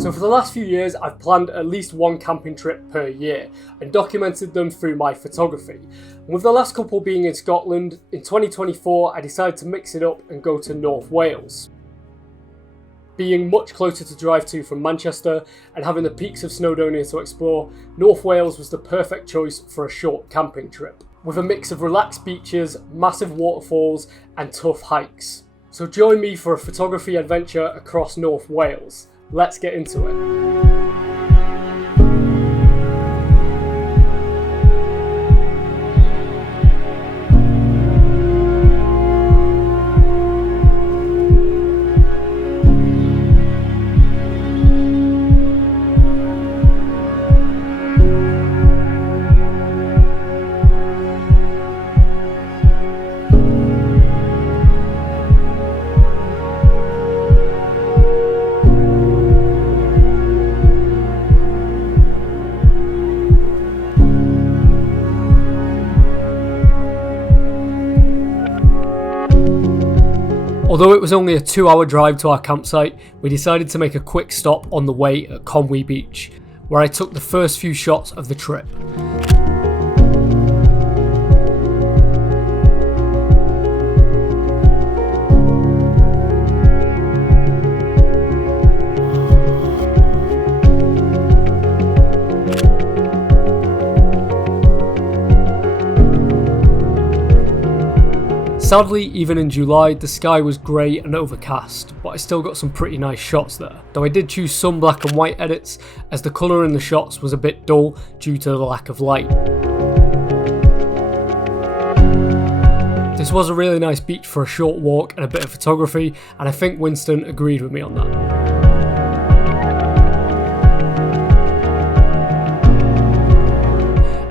So for the last few years, I've planned at least one camping trip per year and documented them through my photography. And with the last couple being in Scotland, in 2024 I decided to mix it up and go to North Wales. Being much closer to drive to from Manchester and having the peaks of Snowdonia to explore, North Wales was the perfect choice for a short camping trip, with a mix of relaxed beaches, massive waterfalls and tough hikes. So join me for a photography adventure across North Wales. Let's get into it. Although it was only a 2-hour drive to our campsite, we decided to make a quick stop on the way at Conwy Beach, where I took the first few shots of the trip. Sadly, even in July, the sky was grey and overcast, but I still got some pretty nice shots there, though I did choose some black and white edits as the colour in the shots was a bit dull due to the lack of light. This was a really nice beach for a short walk and a bit of photography, and I think Winston agreed with me on that.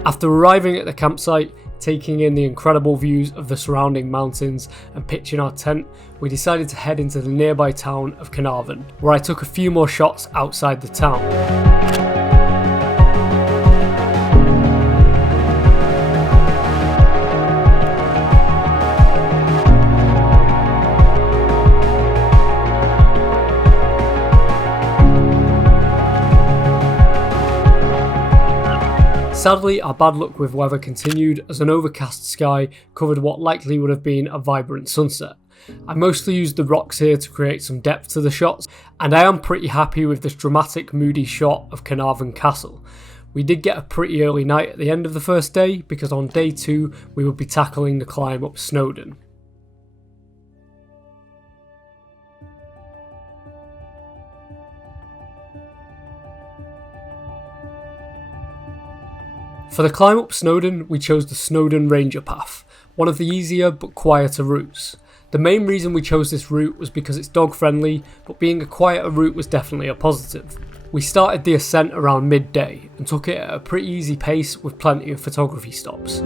After arriving at the campsite, taking in the incredible views of the surrounding mountains and pitching our tent, we decided to head into the nearby town of Carnarvon, where I took a few more shots outside the town. Sadly, our bad luck with weather continued as an overcast sky covered what likely would have been a vibrant sunset. I mostly used the rocks here to create some depth to the shots, and I am pretty happy with this dramatic moody shot of Carnarvon Castle. We did get a pretty early night at the end of the first day because on day 2 we would be tackling the climb up Snowdon. For the climb up Snowdon, we chose the Snowdon Ranger Path, one of the easier but quieter routes. The main reason we chose this route was because it's dog friendly, but being a quieter route was definitely a positive. We started the ascent around midday and took it at a pretty easy pace with plenty of photography stops.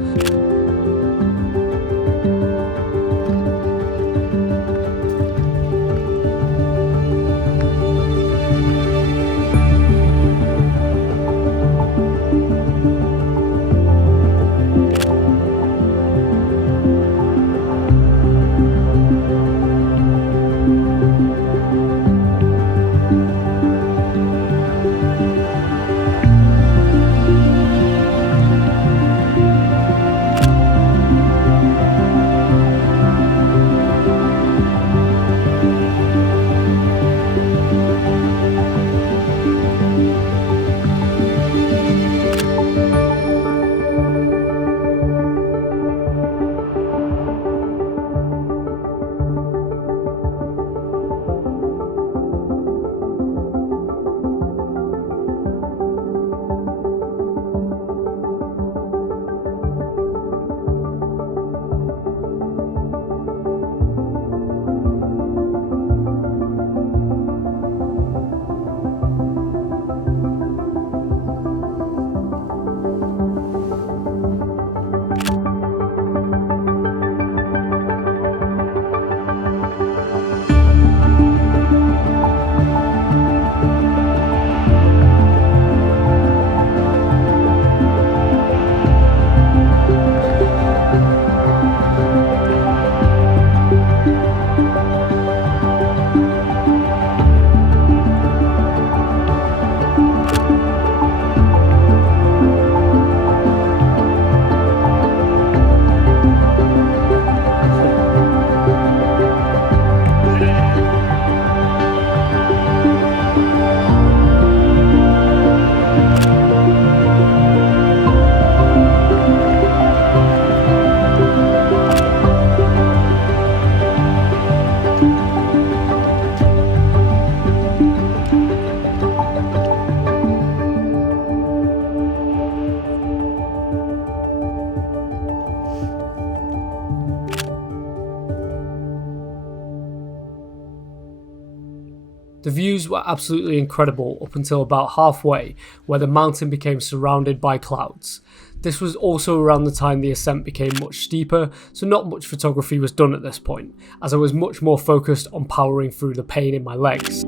The views were absolutely incredible up until about halfway, where the mountain became surrounded by clouds. This was also around the time the ascent became much steeper, so not much photography was done at this point, as I was much more focused on powering through the pain in my legs.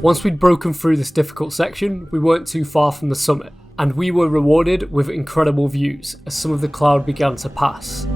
Once we'd broken through this difficult section, we weren't too far from the summit, and we were rewarded with incredible views as some of the cloud began to pass.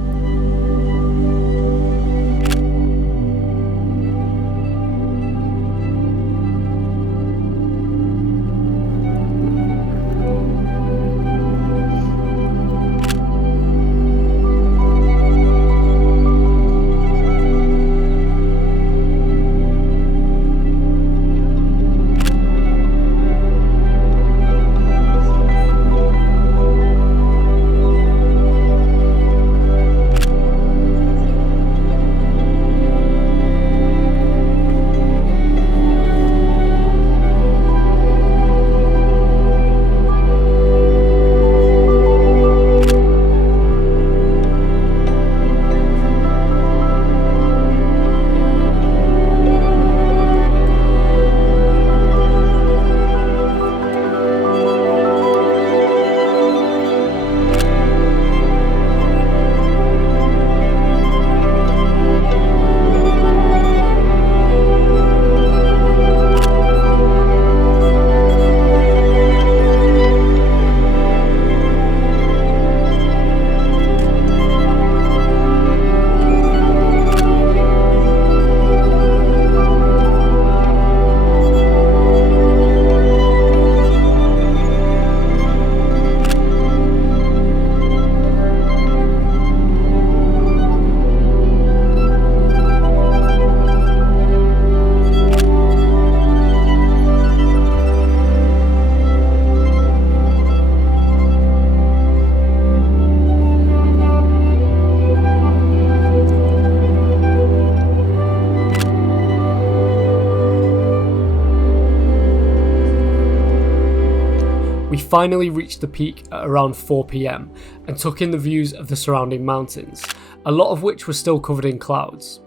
We finally reached the peak at around 4 PM and took in the views of the surrounding mountains, a lot of which were still covered in clouds.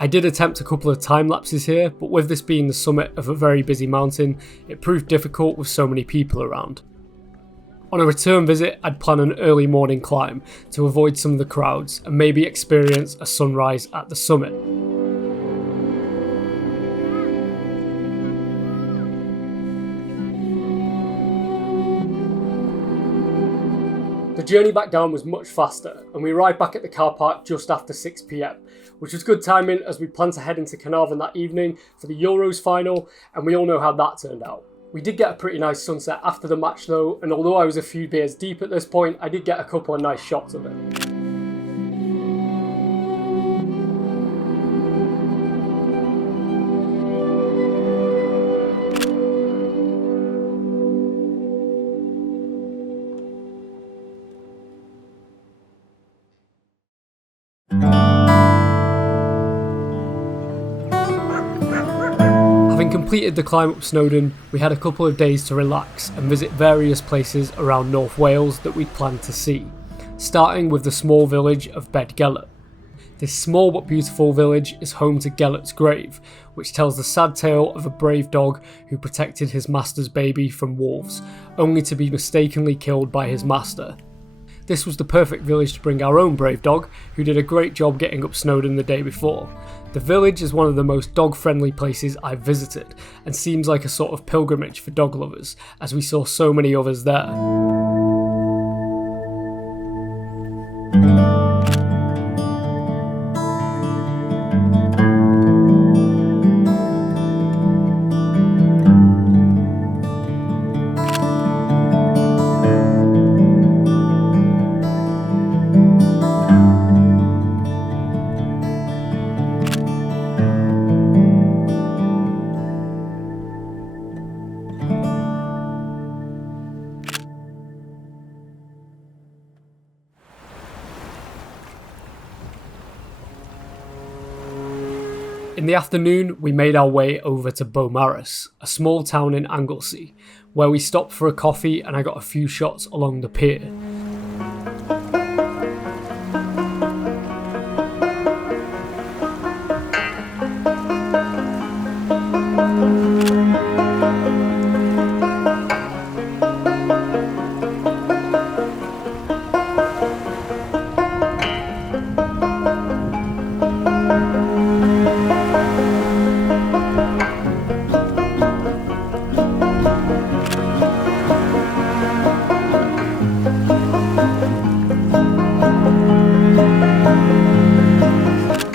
I did attempt a couple of time lapses here, but with this being the summit of a very busy mountain, it proved difficult with so many people around. On a return visit, I'd plan an early morning climb to avoid some of the crowds and maybe experience a sunrise at the summit. The journey back down was much faster, and we arrived back at the car park just after 6 PM, which was good timing as we planned to head into Carnarvon that evening for the Euros final, and we all know how that turned out. We did get a pretty nice sunset after the match though, and although I was a few beers deep at this point, I did get a couple of nice shots of it. Having completed the climb up Snowdon, we had a couple of days to relax and visit various places around North Wales that we'd planned to see, starting with the small village of Bed Gelert. This small but beautiful village is home to Gelert's grave, which tells the sad tale of a brave dog who protected his master's baby from wolves, only to be mistakenly killed by his master. This was the perfect village to bring our own brave dog, who did a great job getting up Snowdon the day before. The village is one of the most dog-friendly places I've visited, and seems like a sort of pilgrimage for dog lovers, as we saw so many others there. In the afternoon, we made our way over to Beaumaris, a small town in Anglesey, where we stopped for a coffee and I got a few shots along the pier.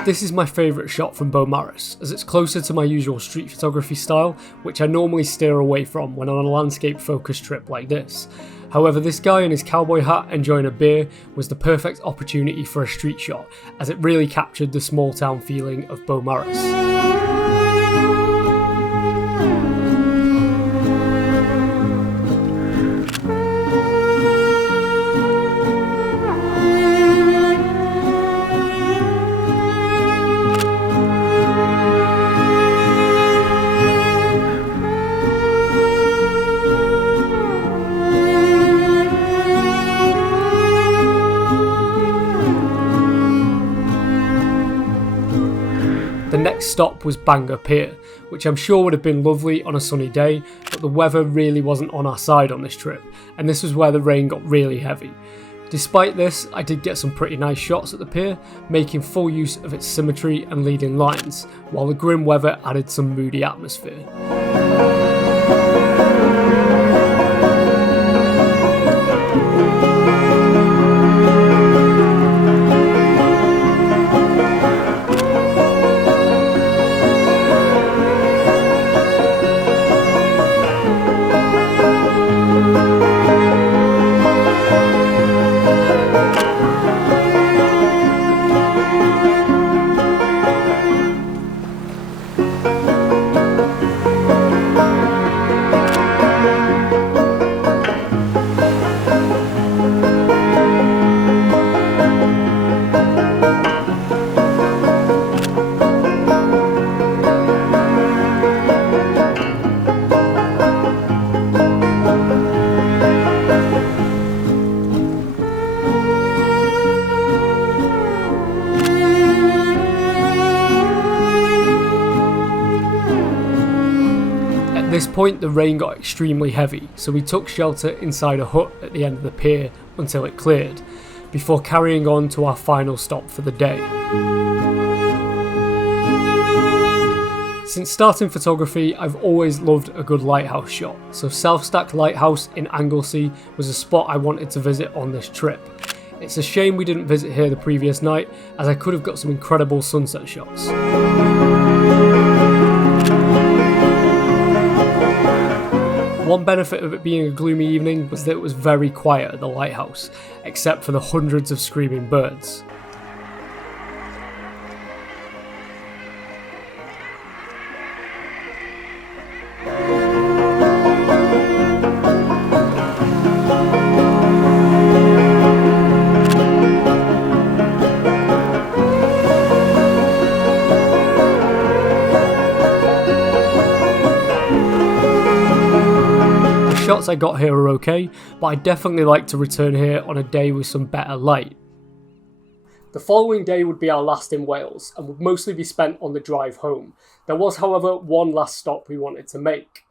This is my favourite shot from Beaumaris, as it's closer to my usual street photography style, which I normally steer away from when on a landscape focused trip like this. However, this guy in his cowboy hat enjoying a beer was the perfect opportunity for a street shot, as it really captured the small town feeling of Beaumaris. The next stop was Bangor Pier, which I'm sure would have been lovely on a sunny day, but the weather really wasn't on our side on this trip, and this was where the rain got really heavy. Despite this, I did get some pretty nice shots at the pier, making full use of its symmetry and leading lines, while the grim weather added some moody atmosphere. At this point the rain got extremely heavy, so we took shelter inside a hut at the end of the pier until it cleared, before carrying on to our final stop for the day. Since starting photography, I've always loved a good lighthouse shot, so Self-Stacked Lighthouse in Anglesey was a spot I wanted to visit on this trip. It's a shame we didn't visit here the previous night, as I could have got some incredible sunset shots. One benefit of it being a gloomy evening was that it was very quiet at the lighthouse, except for the hundreds of screaming birds. Shots I got here are okay, but I'd definitely like to return here on a day with some better light. The following day would be our last in Wales and would mostly be spent on the drive home. There was, however, one last stop we wanted to make.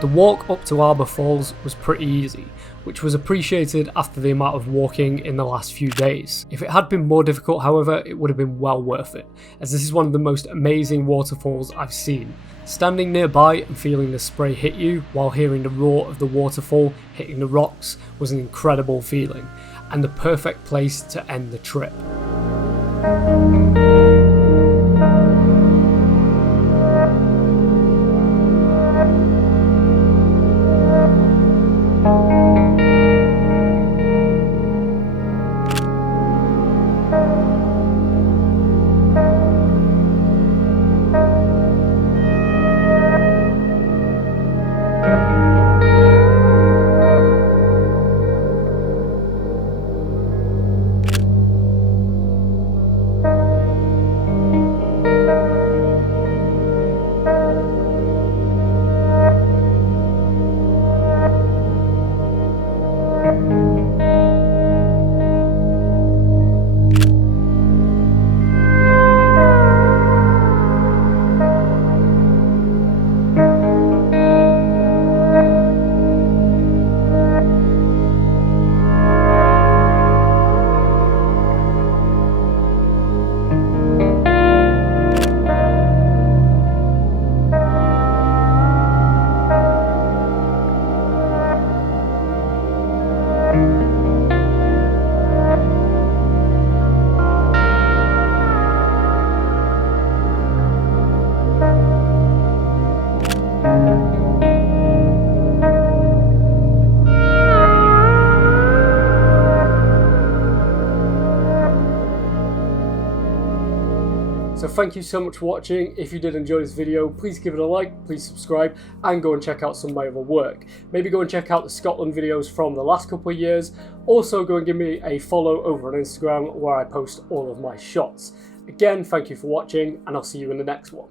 The walk up to Arbor Falls was pretty easy, which was appreciated after the amount of walking in the last few days. If it had been more difficult, however, it would have been well worth it, as this is one of the most amazing waterfalls I've seen. Standing nearby and feeling the spray hit you while hearing the roar of the waterfall hitting the rocks was an incredible feeling, and the perfect place to end the trip. So thank you so much for watching. If you did enjoy this video, please give it a like, please subscribe, and go and check out some of my other work. Maybe go and check out the Scotland videos from the last couple of years. Also go and give me a follow over on Instagram where I post all of my shots. Again, thank you for watching, and I'll see you in the next one.